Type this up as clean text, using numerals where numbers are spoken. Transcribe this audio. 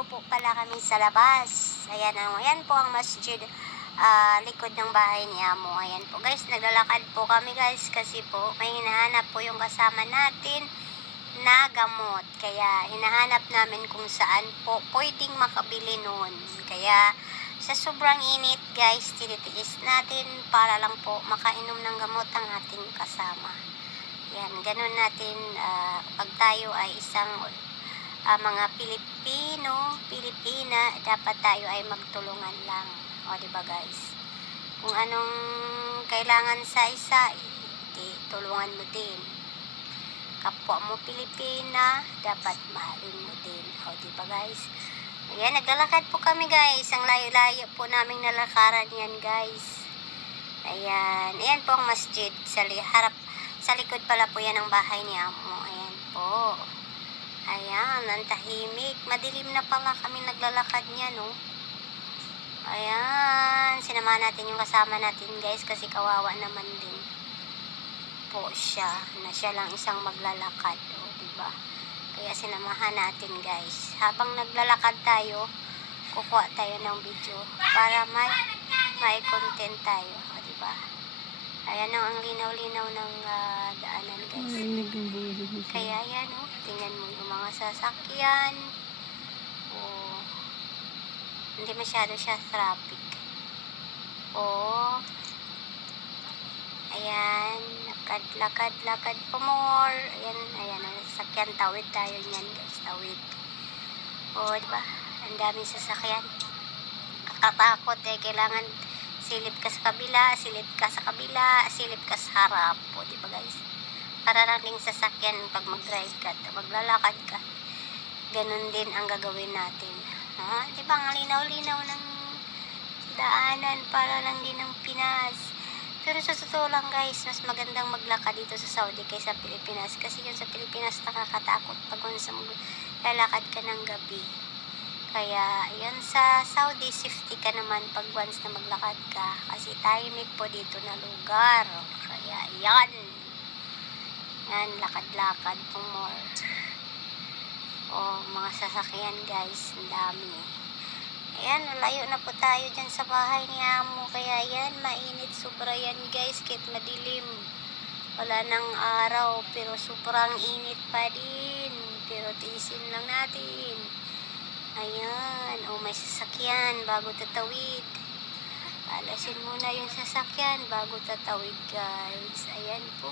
nandito po pala kami sa labas. Ayan, ayan po ang masjid, likod ng bahay ni Amo. Ayan po guys, naglalakad po kami guys kasi po may hinahanap po yung kasama natin na gamot. Kaya hinahanap namin kung saan po pwedeng makabili nun. Kaya sa sobrang init guys, tinitiis natin para lang po makainom ng gamot ang ating kasama. Yan, ganun natin pag tayo ay isang mga Pilipina, dapat tayo ay magtulungan lang. O, diba guys? Kung anong kailangan sa isa, tulungan mo din. Kapwa mo Pilipina, dapat mahalin mo din. O, diba guys? Ayan, naglalakad po kami guys. Ang layo-layo po naming nalakaran yan guys. Ayan, ayan po ang masjid. Sa likod pala po yan ang bahay ni Amo. Ayan po. Ayan, ang tahimik. Madilim na pala kami naglalakad niya, no? Ayan, sinamahan natin yung kasama natin, guys, kasi kawawa naman din po siya, na siya lang isang maglalakad, o, diba? Kaya sinamahan natin, guys. Habang naglalakad tayo, kukuha tayo ng video para may content tayo, o, diba? Ayan ang linaw-linaw ng daanan guys. Kaya yan tingnan mo yung mga sasakyan. Hindi masyado siya traffic. Ayan, lakad pa more. Ayan ang sasakyan, tawid tayo niyan guys, tawid. Diba? Ang daming sasakyan. Kakatakot kailangan silip ka sa kabila, silip ka sa kabila, silip ka sa harap. Diba guys? Para lang ding sasakyan pag mag-drive ka, maglalakad ka. Ganun din ang gagawin natin. Diba ang linaw-linaw ng daanan para lang din ng Pinas. Pero sa totoo lang guys, mas magandang maglakad dito sa Saudi kaysa Pilipinas. Kasi yun sa Pilipinas nakakatakot pag lalakad ka ng gabi. Kaya, yun sa Saudi, safety ka naman pag once na maglakad ka. Kasi tahimik po dito na lugar. Kaya, yan. Yan, lakad-lakad po more. Mga sasakyan guys, ang dami. Ayan, layo na po tayo dyan sa bahay ni Amo. Kaya yan, mainit sobra yan guys, kahit madilim. Wala nang araw, pero sobrang init pa din. Pero tiisin lang natin. Ayan, may sasakyan bago tatawid. Alasin muna yung sasakyan bago tatawid guys. Ayan po.